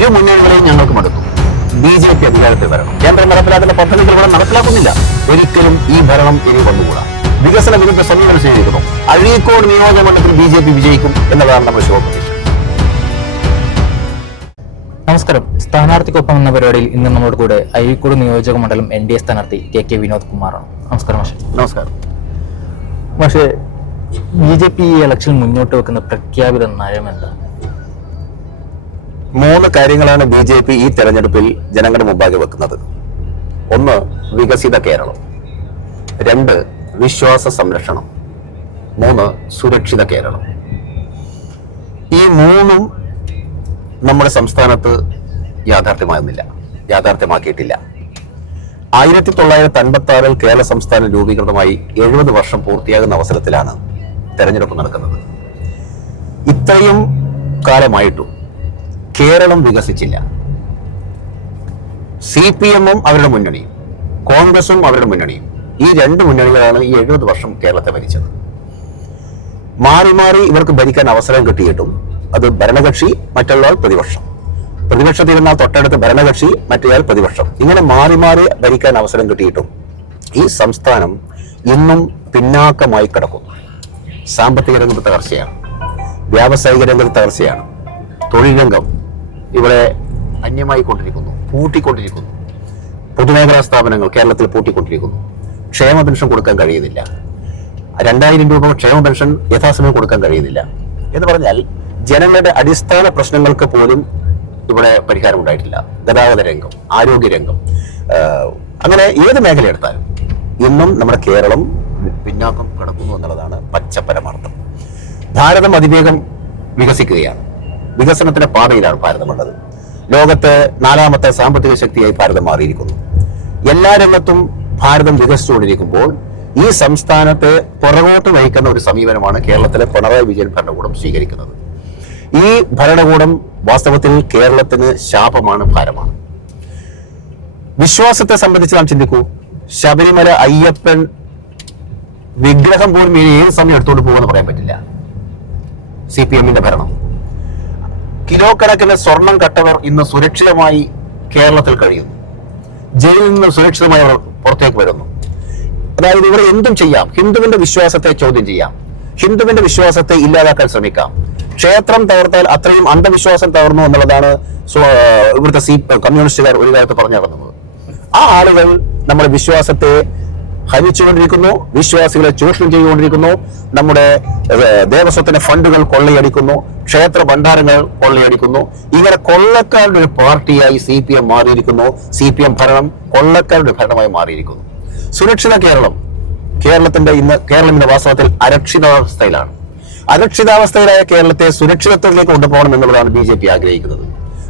ഇരു മുന്നണികളെയും ഞങ്ങൾക്ക് മടുത്തു. BJP അധികാരത്തിൽ വരണം. കേന്ദ്രം നടപ്പിലാക്കുന്ന പദ്ധതികൾ ഇവിടെ നടപ്പിലാക്കുന്നില്ല. ഒരിക്കലും ഈ ഭരണം ഇനി വന്നുകൂടാ. വികസന വിരുദ്ധ സമീപനം സ്വീകരിക്കുന്നു. അഴീക്കോട് നിയോജകമണ്ഡലത്തിൽ BJP വിജയിക്കും എന്നതാണ് നമ്മുടെ ശുഭപ്രതീക്ഷ. നമസ്കാരം. സ്ഥാനാർത്ഥിക്കൊപ്പം എന്ന പരിപാടിയിൽ ഇന്ന് നമ്മുടെ കൂടെ അഴീക്കോട് നിയോജക മണ്ഡലം NDA സ്ഥാനാർത്ഥി KK വിനോദ് കുമാറാണ്. നമസ്കാരം മാഷെ. നമസ്കാരം മാഷെ, BJP ഈ ഇലക്ഷൻ മുന്നോട്ട് വെക്കുന്ന പ്രഖ്യാപിത നയം എന്താ? 3 കാര്യങ്ങളാണ് BJP ഈ തെരഞ്ഞെടുപ്പിൽ ജനങ്ങളുടെ മുമ്പാകെ വെക്കുന്നത്. 1, വികസിത കേരളം. 2, വിശ്വാസ സംരക്ഷണം. 3, സുരക്ഷിത കേരളം. ഈ 3ഉം നമ്മുടെ സംസ്ഥാനത്ത് യാഥാർത്ഥ്യമാക്കിയിട്ടില്ല. 1956 കേരള സംസ്ഥാനം രൂപീകൃതമായി 70 വർഷം പൂർത്തിയാകുന്ന അവസരത്തിലാണ് തെരഞ്ഞെടുപ്പ് നടക്കുന്നത്. ഇത്രയും കാലമായിട്ടും കേരളം വികസിച്ചില്ല. CPM-ഉം അവരുടെ മുന്നണിയും കോൺഗ്രസും അവരുടെ മുന്നണിയും, ഈ 2 മുന്നണികളാണ് ഈ 70 വർഷം കേരളത്തെ ഭരിച്ചത്. മാറി മാറി ഇവർക്ക് ഭരിക്കാൻ അവസരം കിട്ടിയിട്ടും അത് ഭരണകക്ഷി, മറ്റുള്ളവർ പ്രതിപക്ഷം. പ്രതിപക്ഷത്തിരുന്നാൽ തൊട്ടടുത്ത് ഭരണകക്ഷി, മറ്റേയാൾ പ്രതിപക്ഷം. ഇങ്ങനെ മാറി മാറി ഭരിക്കാൻ അവസരം കിട്ടിയിട്ടും ഈ സംസ്ഥാനം ഇന്നും പിന്നാക്കമായി കിടക്കുന്നു. സാമ്പത്തിക രംഗത്ത് തകർച്ചയാണ്, വ്യാവസായിക രംഗത്ത് തകർച്ചയാണ്, തൊഴിൽ രംഗം ഇവിടെ അന്യമായി കൊണ്ടിരിക്കുന്നു, പൂട്ടിക്കൊണ്ടിരിക്കുന്നു. പൊതുമേഖലാ സ്ഥാപനങ്ങൾ കേരളത്തിൽ പൂട്ടിക്കൊണ്ടിരിക്കുന്നു. ക്ഷേമ പെൻഷൻ കൊടുക്കാൻ കഴിയുന്നില്ല. 2000 രൂപ ക്ഷേമ പെൻഷൻ യഥാസമയം കൊടുക്കാൻ കഴിയുന്നില്ല. എന്ന് പറഞ്ഞാൽ ജനങ്ങളുടെ അടിസ്ഥാന പ്രശ്നങ്ങൾക്ക് പോലും ഇവിടെ പരിഹാരം ഉണ്ടായിട്ടില്ല. ഗതാഗത രംഗം, ആരോഗ്യ രംഗം, അങ്ങനെ ഏത് മേഖല എടുത്താലും ഇന്നും നമ്മുടെ കേരളം പിന്നാക്കം കിടക്കുന്നു എന്നുള്ളതാണ് പച്ചപരമാർത്ഥം. ഭാരതം അതിവേഗം വികസിക്കുകയാണ്. വികസനത്തിന്റെ പാതയിലാണ് ഭാരതമുള്ളത്. ലോകത്തെ 4ാമത്തെ സാമ്പത്തിക ശക്തിയായി ഭാരതം മാറിയിരിക്കുന്നു. എല്ലാ രംഗത്തും ഭാരതം വികസിച്ചുകൊണ്ടിരിക്കുമ്പോൾ ഈ സംസ്ഥാനത്തെ പുറകോട്ട് നയിക്കുന്ന ഒരു സമീപനമാണ് കേരളത്തിലെ പിണറായി വിജയൻ ഭരണകൂടം സ്വീകരിക്കുന്നത്. ഈ ഭരണകൂടം വാസ്തവത്തിൽ കേരളത്തിന് ശാപമാണ്, ഭാരമാണ്. വിശ്വാസത്തെ സംബന്ധിച്ച് നാം ചിന്തിക്കൂ. ശബരിമല അയ്യപ്പൻ വിഗ്രഹം പോലും ഏത് സമയം എടുത്തുകൊണ്ട് പോകുമെന്ന് പറയാൻ പറ്റില്ല. CPM-ന്റെ ഭരണം. കിലോ കണക്കിന് സ്വർണം കട്ടവർ ഇന്ന് സുരക്ഷിതമായി കേരളത്തിൽ കഴിയുന്നു. ജയിലിൽ നിന്ന് സുരക്ഷിതമായി അവർ പുറത്തേക്ക് വരുന്നു. അതായത് ഇവിടെ എന്തും ചെയ്യാം. ഹിന്ദുവിന്റെ വിശ്വാസത്തെ ചോദ്യം ചെയ്യാം, ഹിന്ദുവിന്റെ വിശ്വാസത്തെ ഇല്ലാതാക്കാൻ ശ്രമിക്കാം. ക്ഷേത്രം തകർത്താൽ അത്രയും അന്ധവിശ്വാസം തകർന്നു എന്നുള്ളതാണ് ഇവിടുത്തെ കമ്മ്യൂണിസ്റ്റുകാർ ഒരു കാലത്ത് പറഞ്ഞു നടന്നത്. ആ ആളുകൾ നമ്മുടെ വിശ്വാസത്തെ ഹനിച്ചുകൊണ്ടിരിക്കുന്നു, വിശ്വാസികളെ ചൂഷണം ചെയ്തുകൊണ്ടിരിക്കുന്നു, നമ്മുടെ ദേവസ്വത്തിന്റെ ഫണ്ടുകൾ കൊള്ളയടിക്കുന്നു, ക്ഷേത്ര ഭണ്ഡാരങ്ങൾ കൊള്ളയടിക്കുന്നു. ഇങ്ങനെ കൊള്ളക്കാരുടെ ഒരു പാർട്ടിയായി CPM മാറിയിരിക്കുന്നു. CPM ഭരണം കൊള്ളക്കാരുടെ ഭരണമായി മാറിയിരിക്കുന്നു. സുരക്ഷിത കേരളം. കേരളം ഇന്ന് വാസ്തവത്തിൽ അരക്ഷിതാവസ്ഥയിലാണ്. അരക്ഷിതാവസ്ഥയിലായ കേരളത്തെ സുരക്ഷിതത്വത്തിലേക്ക് കൊണ്ടുപോകണം എന്നുള്ളതാണ് BJP ആഗ്രഹിക്കുന്നത്.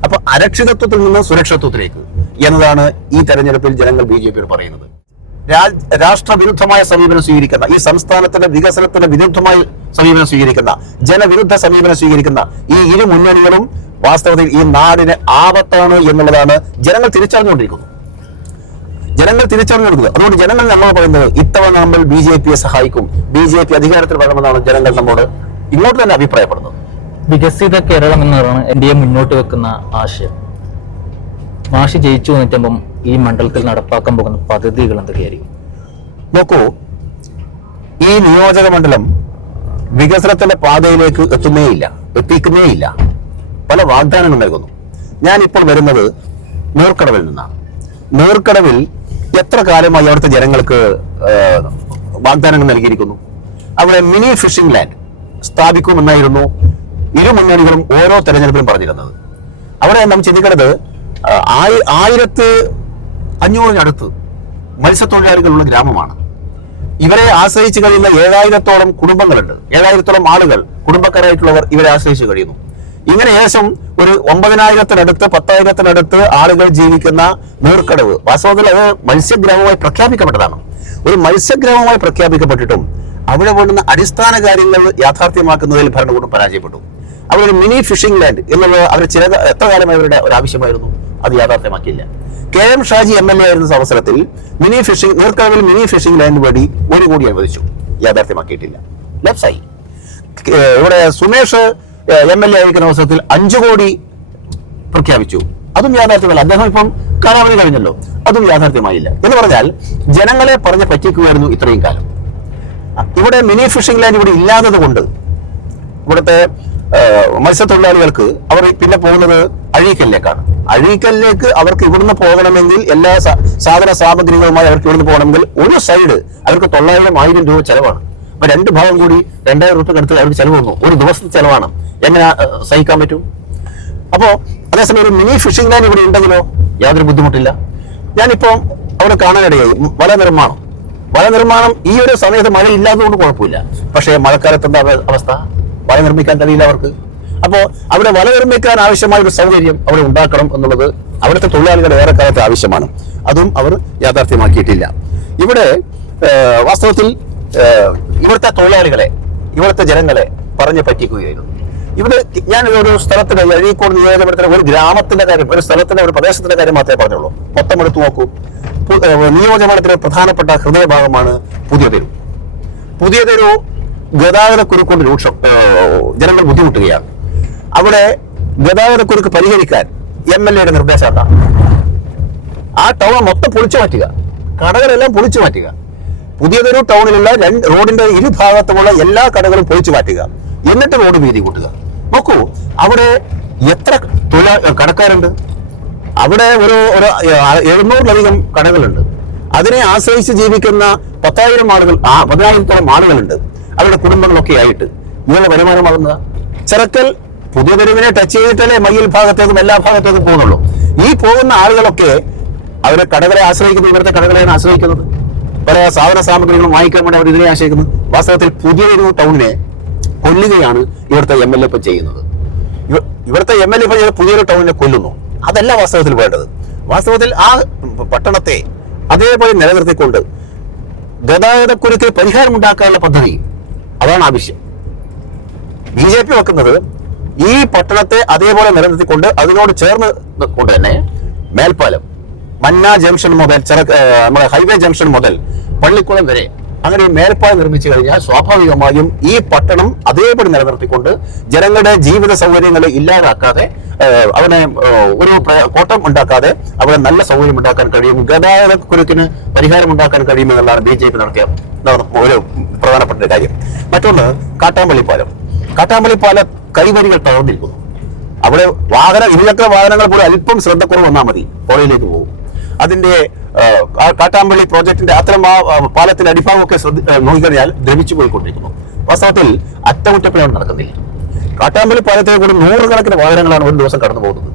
അപ്പൊ അരക്ഷിതത്വത്തിൽ നിന്ന് സുരക്ഷിതത്വത്തിലേക്ക് എന്നതാണ് ഈ തെരഞ്ഞെടുപ്പിൽ ജനങ്ങൾ BJPയോട് പറയുന്നത്. രാഷ്ട്രവിരുദ്ധമായ സമീപനം സ്വീകരിക്കുന്ന, ഈ സംസ്ഥാനത്തിന്റെ വികസനത്തിന് വിരുദ്ധമായ സമീപനം സ്വീകരിക്കുന്ന, ജനവിരുദ്ധ സമീപനം സ്വീകരിക്കുന്ന ഈ ഇരു മുന്നണികളും വാസ്തവത്തിൽ ഈ നാടിന് ആപത്താണ് എന്നുള്ളതാണ് ജനങ്ങൾ തിരിച്ചറിഞ്ഞുകൊണ്ടിരിക്കുന്നത്. അതുകൊണ്ട് ജനങ്ങൾ നമ്മൾ പറയുന്നത് ഇത്തവണ നമ്മൾ BJPയെ സഹായിക്കും, BJP അധികാരത്തിൽ വരണമെന്നാണ് ജനങ്ങൾ നമ്മോട് ഇങ്ങോട്ട് തന്നെ അഭിപ്രായപ്പെടുന്നത്. വികസിത കേരളം എന്ന് പറയുന്നത് NDA മുന്നോട്ട് വെക്കുന്ന ആശയം. മാഷി ജയിച്ചു വന്നിട്ടുമ്പം ഈ മണ്ഡലത്തിൽ നടപ്പാക്കാൻ പോകുന്ന പദ്ധതികൾ എന്തൊക്കെയായിരിക്കും? നോക്കൂ, ഈ നിയോജക മണ്ഡലം വികസനത്തിന്റെ പാതയിലേക്ക് എത്തിക്കുന്നേയില്ല. പല വാഗ്ദാനങ്ങൾ നൽകുന്നു. ഞാനിപ്പോൾ വരുന്നത് നീർക്കടവിൽ നിന്നാണ്. നീർക്കടവിൽ എത്ര കാലമായി അവിടുത്തെ ജനങ്ങൾക്ക് വാഗ്ദാനങ്ങൾ നൽകിയിരിക്കുന്നു. അവിടെ മിനി ഫിഷിംഗ് ലാൻഡ് സ്ഥാപിക്കുമെന്നായിരുന്നു ഇരു മുന്നണികളും ഓരോ തെരഞ്ഞെടുപ്പിലും പറഞ്ഞിരുന്നത്. അവിടെ നാം ചിന്തിക്കുന്നത് 1500 മത്സ്യത്തൊഴിലാളികളുള്ള ഗ്രാമമാണ്. ഇവരെ ആശ്രയിച്ച് കഴിയുന്ന 7000-ഓളം കുടുംബങ്ങളുണ്ട്. 7000-ഓളം ആളുകൾ, കുടുംബക്കാരായിട്ടുള്ളവർ ഇവരെ ആശ്രയിച്ച് കഴിയുന്നു. ഇങ്ങനെ ഏകദേശം ഒരു 9000-ത്തിനടുത്ത് 10,000-ത്തിനടുത്ത് ആളുകൾ ജീവിക്കുന്ന നീർക്കടവ് വാസ്തവത്തിൽ അത് മത്സ്യഗ്രാമമായി പ്രഖ്യാപിക്കപ്പെട്ടതാണ്. ഒരു മത്സ്യഗ്രാമമായി പ്രഖ്യാപിക്കപ്പെട്ടിട്ടും അവിടെ വേണ്ടുന്ന അടിസ്ഥാന കാര്യങ്ങൾ യാഥാർത്ഥ്യമാക്കുന്നതിൽ ഭരണകൂടം പരാജയപ്പെട്ടു. അവിടെ ഒരു മിനി ഫിഷിംഗ് ലാൻഡ് എന്നുള്ളത് അവർ എത്ര കാലമായി അവരുടെ ഒരു ആവശ്യമായിരുന്നു, അത് യാഥാർത്ഥ്യമാക്കിയില്ല. KM ഷാജി MLA ആയിരുന്ന അവസരത്തിൽ നീർക്കടവിൽ മിനി ഫിഷിംഗ് ലാൻഡ് വഴി 1 കോടി അനുവദിച്ചു, യാഥാർത്ഥ്യമാക്കിയിട്ടില്ല. ഇവിടെ സുമേഷ് MLA ആയിരിക്കുന്ന അവസരത്തിൽ 5 കോടി പ്രഖ്യാപിച്ചു, അതും യാഥാർത്ഥ്യമല്ല. അദ്ദേഹം ഇപ്പം കാലാവധി കഴിഞ്ഞല്ലോ, അതും യാഥാർത്ഥ്യമായില്ല. എന്ന് പറഞ്ഞാൽ ജനങ്ങളെ പറഞ്ഞ് പറ്റിക്കുകയായിരുന്നു ഇത്രയും കാലം. ഇവിടെ മിനി ഫിഷിംഗ് ലാൻഡ് ഇവിടെ ഇല്ലാത്തത് കൊണ്ട് ഇവിടുത്തെ മത്സ്യത്തൊഴിലാളികൾക്ക് അവർ പിന്നെ പോകുന്നത് അഴീക്കലിലേക്കാണ്. അഴീക്കലിലേക്ക് അവർക്ക് ഇവിടുന്ന് പോകണമെങ്കിൽ എല്ലാ സാധന സാമഗ്രികളുമായി അവർക്ക് ഇവിടുന്ന് പോകണമെങ്കിൽ ഒരു സൈഡ് അവർക്ക് 900,000 രൂപ ചെലവാണ്. അപ്പൊ രണ്ട് ഭാഗം കൂടി 2,000 രൂപ അടുത്ത് അവർക്ക് ചെലവ് വന്നു. ഒരു ദിവസത്തെ ചെലവാണ്. എങ്ങനെ സഹിക്കാൻ പറ്റും? അപ്പോ അതേസമയം ഒരു മിനി ഫിഷിംഗ് ലാൻഡ് ഇവിടെ ഉണ്ടെങ്കിലോ യാതൊരു ബുദ്ധിമുട്ടില്ല. ഞാനിപ്പോ അവിടെ കാണാനിടയായി വല നിർമ്മാണം ഈ ഒരു സമയത്ത് മഴ ഇല്ലാത്തതുകൊണ്ട് കുഴപ്പമില്ല. പക്ഷേ മഴക്കാലത്ത് എന്താ അവസ്ഥ? വല നിർമ്മിക്കാൻ കഴിയില്ല അവർക്ക്. അപ്പോ അവിടെ വല നിർമ്മിക്കാൻ ആവശ്യമായ ഒരു സൗകര്യം അവിടെ ഉണ്ടാക്കണം എന്നുള്ളത് അവിടുത്തെ തൊഴിലാളികളുടെ ഏറെക്കാലത്തെ ആവശ്യമാണ്. അതും അവർ യാഥാർത്ഥ്യമാക്കിയിട്ടില്ല. ഇവിടെ വാസ്തവത്തിൽ ഇവിടുത്തെ തൊഴിലാളികളെ, ഇവിടുത്തെ ജനങ്ങളെ പറഞ്ഞു പറ്റിക്കുകയായിരുന്നു. ഇവിടെ ഞാൻ ഒരു സ്ഥലത്തിന്റെ അഴീക്കോട് നിയോജകമണ്ഡലത്തിലെ ഒരു ഗ്രാമത്തിന്റെ കാര്യം, ഒരു സ്ഥലത്തിന്റെ ഒരു പ്രദേശത്തിന്റെ കാര്യം മാത്രമേ പറഞ്ഞുള്ളൂ. മൊത്തം എടുത്തു നോക്കൂ. നിയോജകമണ്ഡലത്തിലെ പ്രധാനപ്പെട്ട ഹൃദയഭാഗമാണ് പുതിയ തെരു. ഗതാഗതക്കുരുക്കൊണ്ട് ജനങ്ങൾ ബുദ്ധിമുട്ടുകയാണ്. അവിടെ ഗതാഗതക്കുരുക്ക് പരിഹരിക്കാൻ MLA നിർദ്ദേശം എന്താണ്? ആ ടൗൺ മൊത്തം പൊളിച്ചു മാറ്റുക, കടകളെല്ലാം പൊളിച്ചു മാറ്റുക. പുതിയ തെരു ടൗണിലുള്ള റോഡിന്റെ ഇരുഭാഗത്തുമുള്ള എല്ലാ കടകളും പൊളിച്ചു മാറ്റുക, എന്നിട്ട് റോഡ് വീതി കൂട്ടുക. നോക്കൂ, അവിടെ എത്ര കടക്കാരുണ്ട്? അവിടെ ഒരു 700-ലധികം കടകളുണ്ട്. അതിനെ ആശ്രയിച്ച് ജീവിക്കുന്ന 10,000-ഓളം ആളുകളുണ്ട്. അവരുടെ കുടുംബങ്ങളൊക്കെ ആയിട്ട് ഇങ്ങനെ വരുമാനമാകുന്നത്. ചെറുക്കൽ പുതിയ തെരുവിനെ ടച്ച് ചെയ്തിട്ടല്ലേ മയ്യിൽ ഭാഗത്തേക്കും എല്ലാ ഭാഗത്തേക്കും പോകുന്നുള്ളൂ. ഈ പോകുന്ന ആളുകളൊക്കെ അവരെ കടകളെ ആശ്രയിക്കുന്നത്, ഇവിടുത്തെ കടകളെയാണ് ആശ്രയിക്കുന്നത്. പല സാധന സാമഗ്രികളും വാങ്ങിക്കാൻ വേണ്ടി അവർ ഇതിനെ ആശ്രയിക്കുന്നത്. വാസ്തവത്തിൽ പുതിയ ഒരു ടൗണിനെ കൊല്ലുകയാണ് ഇവിടുത്തെ MLA ഇപ്പം ചെയ്യുന്നത്. ഇവിടുത്തെ MLA ഇപ്പം പുതിയൊരു ടൗണിനെ കൊല്ലുന്നു. അതല്ല വാസ്തവത്തിൽ വേണ്ടത്. വാസ്തവത്തിൽ ആ പട്ടണത്തെ അതേപോലെ നിലനിർത്തിക്കൊണ്ട് ഗതാഗതക്കുരുക്ക് പരിഹാരമുണ്ടാക്കാനുള്ള പദ്ധതി, അതാണ് ആവശ്യം. BJP വെക്കുന്നത് ഈ പട്ടണത്തെ അതേപോലെ നിലനിർത്തിക്കൊണ്ട് അതിനോട് ചേർന്ന് കൊണ്ട് തന്നെ മേൽപ്പാലം, മന്ന ജംഗ്ഷൻ മുതൽ നമ്മുടെ ഹൈവേ ജംഗ്ഷൻ മുതൽ പള്ളിക്കുളം വരെ അങ്ങനെ മേൽപ്പാലം നിർമ്മിച്ചു കഴിഞ്ഞാൽ സ്വാഭാവികമായും ഈ പട്ടണം അതേപടി നിലനിർത്തിക്കൊണ്ട് ജനങ്ങളുടെ ജീവിത സൗകര്യങ്ങളെ ഇല്ലാതാക്കാതെ, അവനെ ഒരു കോട്ടം ഉണ്ടാക്കാതെ അവിടെ നല്ല സൗകര്യം ഉണ്ടാക്കാൻ കഴിയും, ഗതാഗതക്കുരുക്കിന് പരിഹാരം ഉണ്ടാക്കാൻ കഴിയുമെന്നുള്ളതാണ് BJP നടത്തിയ ഒരു പ്രധാനപ്പെട്ട കാര്യം. മറ്റൊന്ന് കാട്ടാമ്പള്ളി പാലം കൈവരികൾ തകർന്നിരിക്കുന്നു. അവിടെ ഇരുചക്ര വാഹനങ്ങൾ പോലും അല്പം ശ്രദ്ധക്കുറവ് വന്നാൽ മതി, പുഴയിലേക്ക് പോകും. അതിന്റെ കാട്ടാമ്പള്ളി പ്രോജക്ടിന്റെ അത്തരം പാലത്തിന്റെ അടിഭാഗമൊക്കെ നോക്കിക്കഴിഞ്ഞാൽ ദ്രവിച്ചു പോയിക്കൊണ്ടിരിക്കുന്നു. വാസ്തവത്തിൽ അറ്റകുറ്റപ്പണിയാണ് നടക്കുന്നില്ല. കാട്ടാമ്പള്ളി പാലത്തെ കൂടി 100 വാഹനങ്ങളാണ് ഒരു ദിവസം കടന്നു പോകുന്നത്.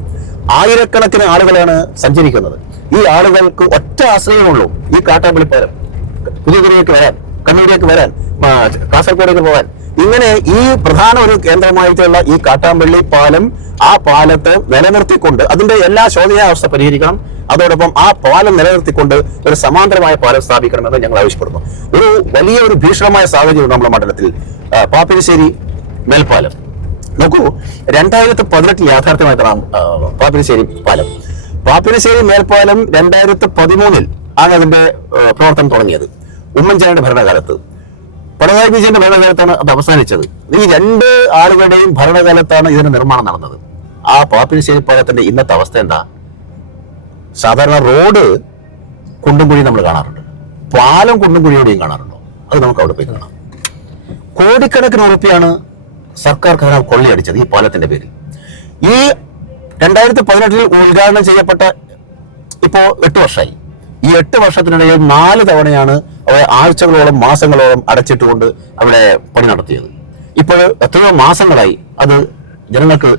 1000 ആളുകളാണ് സഞ്ചരിക്കുന്നത്. ഈ ആളുകൾക്ക് ഒറ്റ ആശ്രയമുള്ളൂ ഈ കാട്ടാമ്പള്ളി പാലം. പുതിയതിലേക്ക് വരാൻ, കണ്ണൂരിലേക്ക് വരാൻ, കാസർഗോഡേക്ക് പോകാൻ. ഇങ്ങനെ ഈ പ്രധാന ഒരു കേന്ദ്രമായിട്ടുള്ള ഈ കാട്ടാമ്പള്ളി പാലം, ആ പാലത്തെ നിലനിർത്തിക്കൊണ്ട് അതിന്റെ എല്ലാ ശോചനീയാവസ്ഥ പരിഹരിക്കണം. അതോടൊപ്പം ആ പാലം നിലനിർത്തിക്കൊണ്ട് ഒരു സമാന്തരമായ പാലം സ്ഥാപിക്കണമെന്ന് ഞങ്ങൾ ആവശ്യപ്പെടുന്നു. ഒരു വലിയൊരു ഭീഷണമായ സാഹചര്യം നമ്മുടെ മണ്ഡലത്തിൽ. പാപ്പിനിശ്ശേരി മേൽപ്പാലം നോക്കൂ, 2018 യാഥാർത്ഥ്യമായിട്ടാണ് പാപ്പിനിശ്ശേരി മേൽപ്പാലം 2013 ആണ് അതിന്റെ പ്രവർത്തനം തുടങ്ങിയത്. ഉമ്മൻചാണ്ടിയുടെ ഭരണകാലത്ത്, പിണറായി വിജയന്റെ ഭരണകാലത്താണ് അത് അവസാനിച്ചത്. ഈ 2 ആളുകളുടെയും ഭരണകാലത്താണ് ഇതിന്റെ നിർമ്മാണം നടന്നത്. ആ പാപ്പിനിശ്ശേരി പാലത്തിന്റെ ഇന്നത്തെ അവസ്ഥ എന്താ? സാധാരണ റോഡ് കുണ്ടും കുഴി നമ്മൾ കാണാറുണ്ട്, പാലം കുണ്ടും കുഴിയോടെയും കാണാറുണ്ടോ? അത് നമുക്ക് അവിടെ പോയി കാണാം. കോടിക്കണക്കിന് ഉറുപ്പിയാണ് സർക്കാർ ഖജനാവ് കൊള്ളയടിച്ചത് ഈ പാലത്തിന്റെ പേരിൽ. ഈ 2018 ഉദ്ഘാടനം ചെയ്യപ്പെട്ട ഇപ്പോ 8 വർഷമായി. ഈ 8 വർഷത്തിനിടയിൽ 4 തവണയാണ് അവിടെ ആഴ്ചകളോളം മാസങ്ങളോളം അടച്ചിട്ടുകൊണ്ട് അവിടെ പണി നടത്തിയത്. ഇപ്പോൾ എത്രയോ മാസങ്ങളായി അത് ജനങ്ങൾക്ക്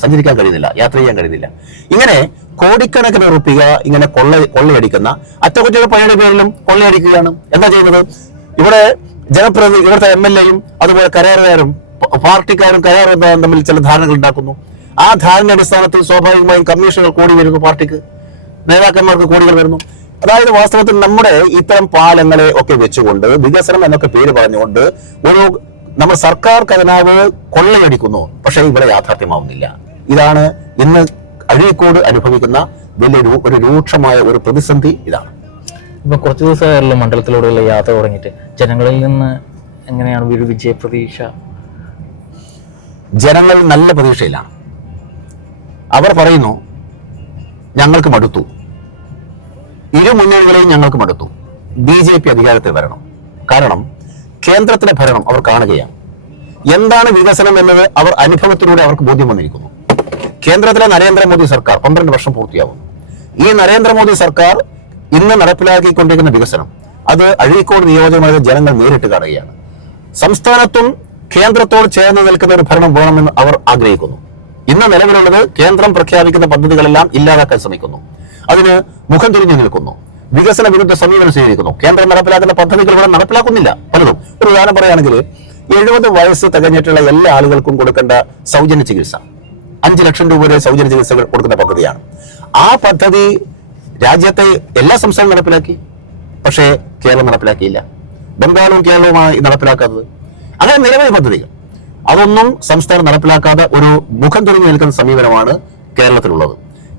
സഞ്ചരിക്കാൻ കഴിയുന്നില്ല, യാത്ര ചെയ്യാൻ കഴിയുന്നില്ല. ഇങ്ങനെ കോടിക്കണക്കിന് ഉറുപ്പിക ഇങ്ങനെ കൊള്ളയടിക്കുന്ന അറ്റകുറ്റപ്പണിയുടെ പേരിലും കൊള്ളയടിക്കുകയാണ്. എന്താ ചെയ്യുന്നത്? ഇവിടെ ജനപ്രതിനിധി, ഇവിടുത്തെ MLA-യും അതുപോലെ കരാറുകാരും പാർട്ടിക്കാരും കരാറുകാരും തമ്മിൽ ചില ധാരണകൾ ഉണ്ടാക്കുന്നു. ആ ധാരണ അടിസ്ഥാനത്തിൽ സ്വാഭാവികമായും കമ്മീഷനുകൾ കൂടി വരുന്നു, പാർട്ടിക്ക് നേതാക്കന്മാർക്ക് കോടികൾ വരുന്നു. അതായത് വാസ്തവത്തിൽ നമ്മുടെ ഇത്തരം പാലങ്ങളെ ഒക്കെ വെച്ചുകൊണ്ട് വികസനം എന്നൊക്കെ പേര് പറഞ്ഞുകൊണ്ട് നമ്മൾ സർക്കാർ ഖജനാവ് കൊള്ളയടിക്കുന്നു. പക്ഷേ ഇവിടെ യാഥാർത്ഥ്യമാവുന്നില്ല. ഇതാണ് ഇന്ന് അഴീക്കോട് അനുഭവിക്കുന്ന ഒരു രൂക്ഷമായ ഒരു പ്രതിസന്ധി. ഇതാണ് ഇപ്പൊ കുറച്ച് ദിവസമായുള്ള മണ്ഡലത്തിലൂടെയുള്ള യാത്ര തുടങ്ങിയിട്ട് ജനങ്ങളിൽ നിന്ന് എങ്ങനെയാണ് ഒരു വിജയ പ്രതീക്ഷ? ജനങ്ങൾ നല്ല പ്രതീക്ഷയിലാണ്. അവർ പറയുന്നു ഞങ്ങൾക്ക് മടുത്തു, ഇരു മുന്നണികളെയും ഞങ്ങൾക്ക് മടുത്തു. BJP അധികാരത്തിൽ വരണം. കാരണം കേന്ദ്രത്തിലെ ഭരണം അവർ കാണുകയാണ്. എന്താണ് വികസനം എന്നത് അവർ അനുഭവത്തിലൂടെ അവർക്ക് ബോധ്യം വന്നിരിക്കുന്നു. കേന്ദ്രത്തിലെ നരേന്ദ്രമോദി സർക്കാർ 12 വർഷം പൂർത്തിയാവുന്നു. ഈ നരേന്ദ്രമോദി സർക്കാർ ഇന്ന് നടപ്പിലാക്കിക്കൊണ്ടിരിക്കുന്ന വികസനം അത് അഴീക്കോട് നിയോജകമണ്ഡലത്തിലെ ജനങ്ങൾ നേരിട്ട് കാണുകയാണ്. സംസ്ഥാനത്തും കേന്ദ്രത്തോട് ചേർന്ന് നിൽക്കുന്ന ഒരു ഭരണം വേണമെന്ന് അവർ ആഗ്രഹിക്കുന്നു. ഇന്ന് നിലവിലുള്ളത് കേന്ദ്രം പ്രഖ്യാപിക്കുന്ന പദ്ധതികളെല്ലാം ഇല്ലാതാക്കാൻ ശ്രമിക്കുന്നു. അതിന് മുഖം തിരിഞ്ഞു നിൽക്കുന്നു. വികസന വിരുദ്ധ സമീപനം സ്വീകരിക്കുന്നു. കേന്ദ്രം നടപ്പിലാക്കുന്ന പദ്ധതികൾ ഇവിടെ നടപ്പിലാക്കുന്നില്ല പലതും. ഒരു ഉദാഹരണം പറയുകയാണെങ്കിൽ 70 വയസ്സ് തികഞ്ഞിട്ടുള്ള എല്ലാ ആളുകൾക്കും കൊടുക്കേണ്ട സൗജന്യ ചികിത്സ 5 ലക്ഷം രൂപ വരെ സൗജന്യ ചികിത്സകൾ കൊടുക്കുന്ന പദ്ധതിയാണ്. ആ പദ്ധതി രാജ്യത്തെ എല്ലാ സംസ്ഥാനവും നടപ്പിലാക്കി. പക്ഷേ കേരളം നടപ്പിലാക്കിയില്ല. ബംഗാളും കേരളവുമാണ് നടപ്പിലാക്കാത്തത്. അങ്ങനെ നിരവധി പദ്ധതികൾ അതൊന്നും സംസ്ഥാനം നടപ്പിലാക്കാതെ ഒരു മുഖം തിരിഞ്ഞു നിൽക്കുന്ന സമീപനമാണ് കേരളത്തിലുള്ളത്.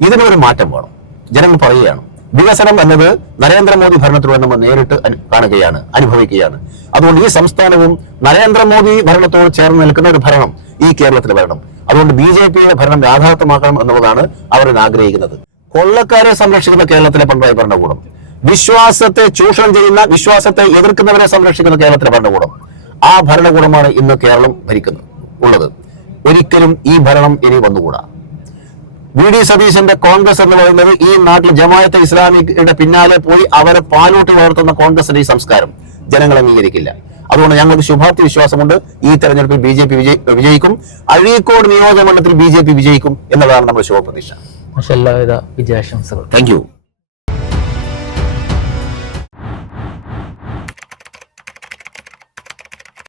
ഇതിനൊരു മാറ്റം വേണം. ജനങ്ങൾ പറയുകയാണ് വികസനം എന്നത് നരേന്ദ്രമോദി ഭരണത്തിലൂടെ നമ്മൾ നേരിട്ട് കാണുകയാണ്, അനുഭവിക്കുകയാണ്. അതുകൊണ്ട് ഈ സംസ്ഥാനവും നരേന്ദ്രമോദി ഭരണത്തോട് ചേർന്ന് നിൽക്കുന്ന ഒരു ഭരണം ഈ കേരളത്തിൽ വരണം. അതുകൊണ്ട് BJPയുടെ ഭരണം യാഥാർത്ഥ്യമാക്കണം എന്നുള്ളതാണ് അവർ ആഗ്രഹിക്കുന്നത്. കൊള്ളക്കാരെ സംരക്ഷിക്കുന്ന കേരളത്തിലെ പിണറായി ഭരണകൂടം, വിശ്വാസത്തെ ചൂഷണം ചെയ്യുന്ന, വിശ്വാസത്തെ എതിർക്കുന്നവരെ സംരക്ഷിക്കുന്ന കേരളത്തിലെ ഭരണകൂടം, ആ ഭരണകൂടമാണ് ഇന്ന് കേരളം ഭരിക്കുന്നത് ഉള്ളത്. ഒരിക്കലും ഈ ഭരണം ഇനി വന്നുകൂടാ. VD സതീശന്റെ കോൺഗ്രസ് എന്ന് പറയുന്നത് ഈ നാട്ടിൽ ജമാഅത്തെ ഇസ്ലാമിയുടെ പിന്നാലെ പോയി അവരെ പാലൂട്ടി വളർത്തുന്ന കോൺഗ്രസിന്റെ ഈ സംസ്കാരം ജനങ്ങൾ അംഗീകരിക്കില്ല. അതുകൊണ്ട് ഞങ്ങൾക്ക് ശുഭാപ്തി വിശ്വാസമുണ്ട് ഈ തെരഞ്ഞെടുപ്പിൽ BJP വിജയിക്കും. അഴീക്കോട് നിയോജകമണ്ഡലത്തിൽ BJP വിജയിക്കും എന്നുള്ളതാണ് നമ്മുടെ ശുഭപ്രതീക്ഷ. എല്ലാവിധ വിജയാശംസകൾ. Thank you.